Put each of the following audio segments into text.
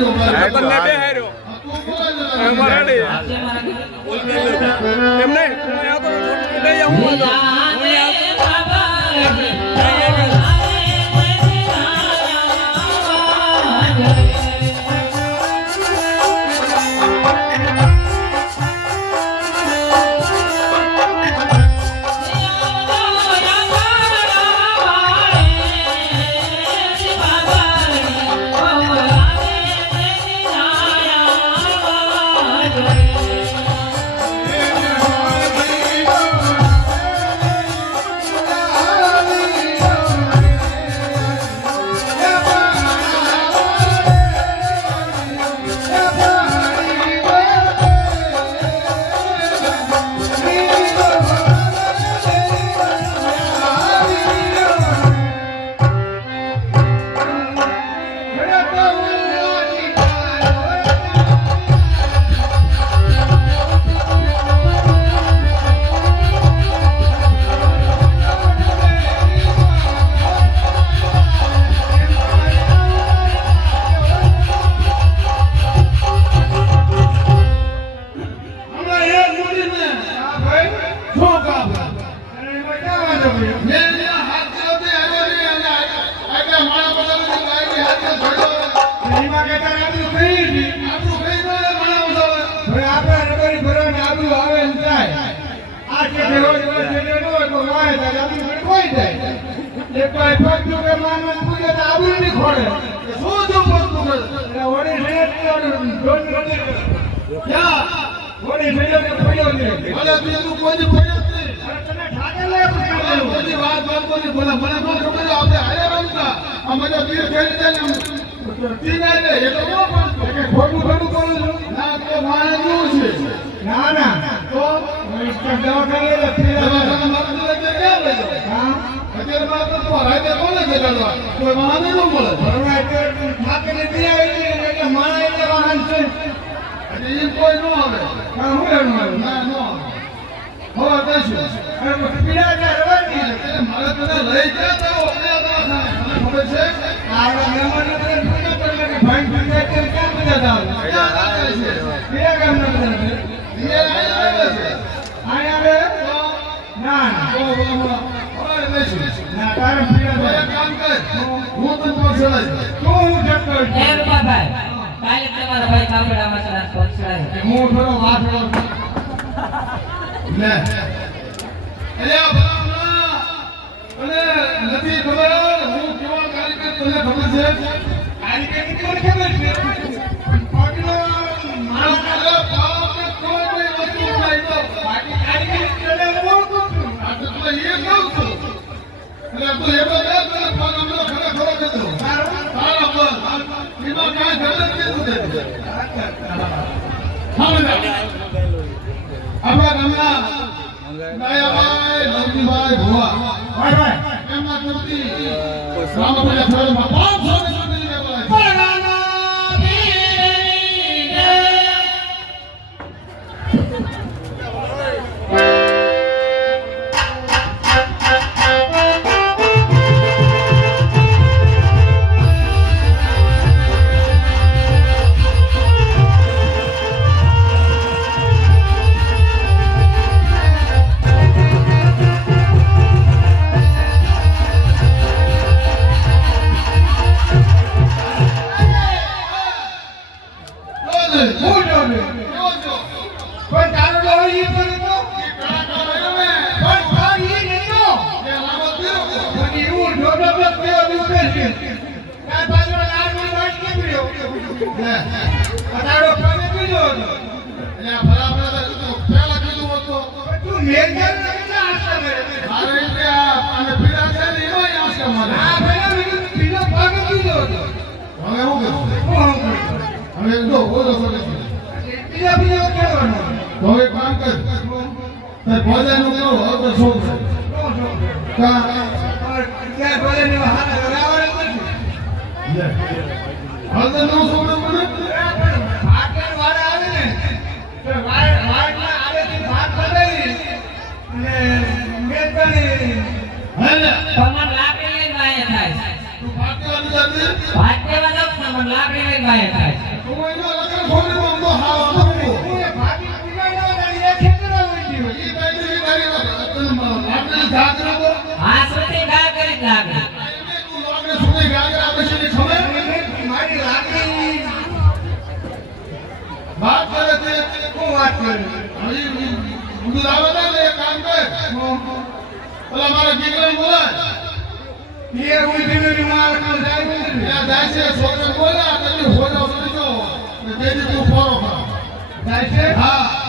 તને બે હાર્યો મરાડી એમ નહીં હું આ તો લઈ આવું લાકડી લઈને કાય થાય તો એનો લગન છોડી આમ તો હાવ આમ ભાગી ઉગાડો ને એ ખેતરો ઉડી હોય ઈ કઈ કરી આપણે જાગરા તો હા સુતી ગા કરી લાગે તું લાગને સુને ગાગરા પછી ની ખબર મારી લાગણી વાત કરે તે હું વાત કરું હજી બધું આવે ને એક કામ કર ઓલા મારા દીકરાને બોલાય એ ઉડીની માર કામ જાય ને ત્યાં જાય છે છોકરાને બોલા તમે હોજો સુજો ને બેદી તું ફોરો ખા જાય છે હા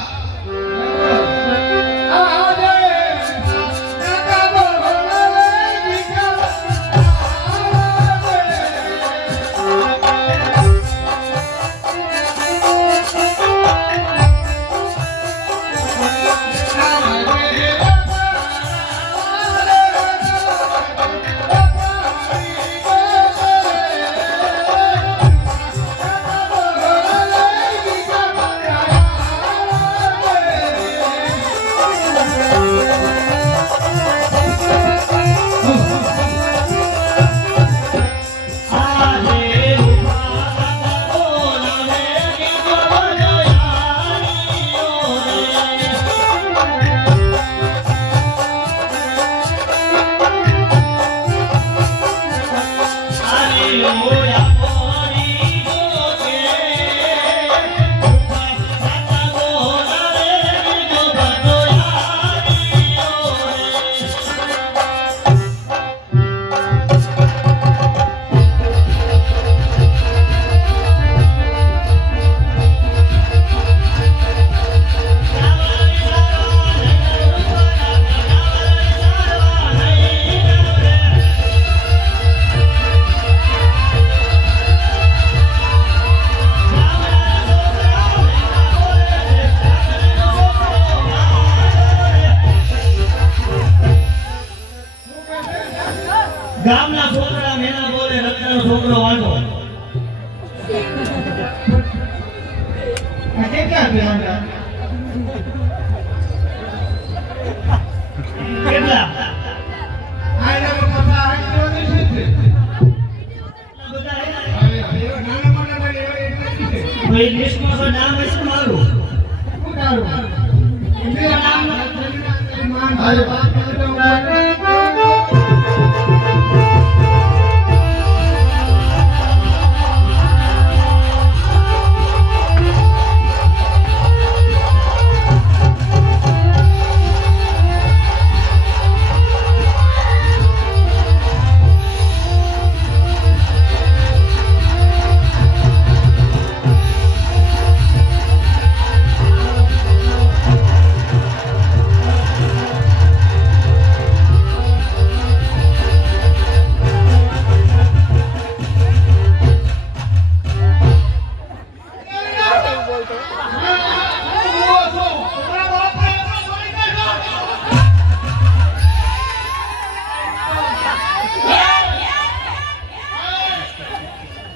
ગામના છોકરા મેના બોલે રત્નનો છોકરો વાંઢો આ કે ક્યાં બેહંડા કેટલા આયલા પપ્પા આજો નથી છે બધા નાના મોટા બને એટલે છે ભાઈ લિસ્ટમાં તો નામ હશે મારું શું તારું ઇન્ડિયા નામ માન ભાઈ વાત કરતો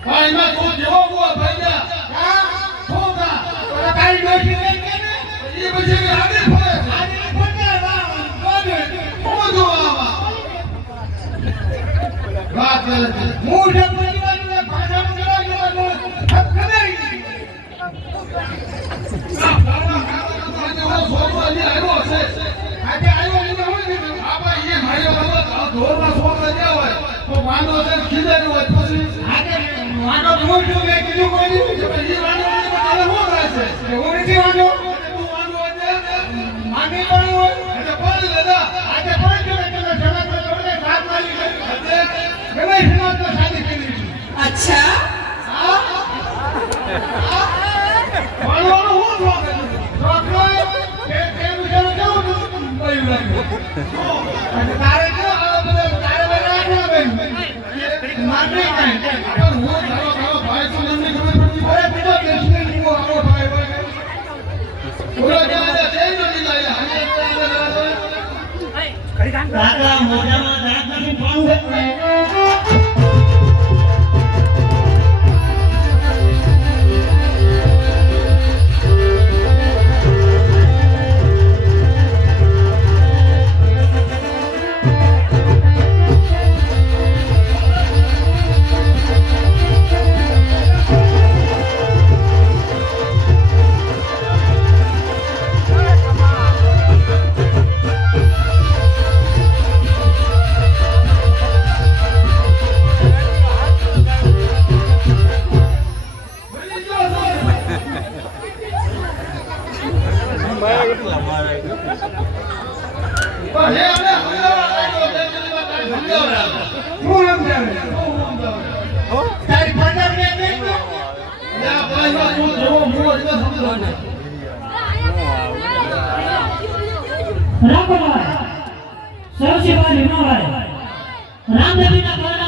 ભાઈ માં તું જેવો ગો ભાઈ જા છોકરા ઓલા કાઈ ડોશી લઈ ગઈ ને ઈ પછી આગળ ફરે આજે ફોટે વાહ કોજો આવા વાત કરે છે હું જપની વાળીને ભાષા કરવા ગયો ખબર છોકરો હજી આવ્યો હશે આજે આવ્યો ને હું કીધું આ ભાઈ એ માર્યો બાબા ઢોરમાં છોકરા ગયા હોય તો માંડો છે ખીજાય હોય પછી આજે વાંધો હું છું મેં કીધું કોઈ નહીં ઈ માંડો તારે શું થાય છે હું નથી વાંધો તું માંડો છે માગી પણ હોય એટલે પાડી લેજા આજે પણ જો કે તમે સમાજ તો જોડે સાથ મારી ગમે સમાજ તો શાદી કરી છે अच्छा મારવાનો હું શોખ છોકરો કે વિચારો કેવું તું બોલ્યું લાગ્યું અને તારે જો આ બધા તારે બધા ના બેન માગી કાઈ પણ હું તારો ભાઈ તો એમને ખબર પડતી અરે બીજો દેશને જીવો આવો ભાઈ ભાઈ ઓલા ગયા તે નથી લાયા દાદા મોઢામાં દાંત નથી પાડું પણ હે આપણે સમજાવવા લાગ્યો બે મિનિટમાં તારે સમજાવડાવે. હું સમજાવે શું સમજાવે? તારી ફાટા મેં નહીં ત્યાં ભાઈમાં તું જેવો મોહ એટલે સમજાવને. રાખો ભાઈ સરસીભાઈ ભીમાભાઈ રામદેવીના ઘરના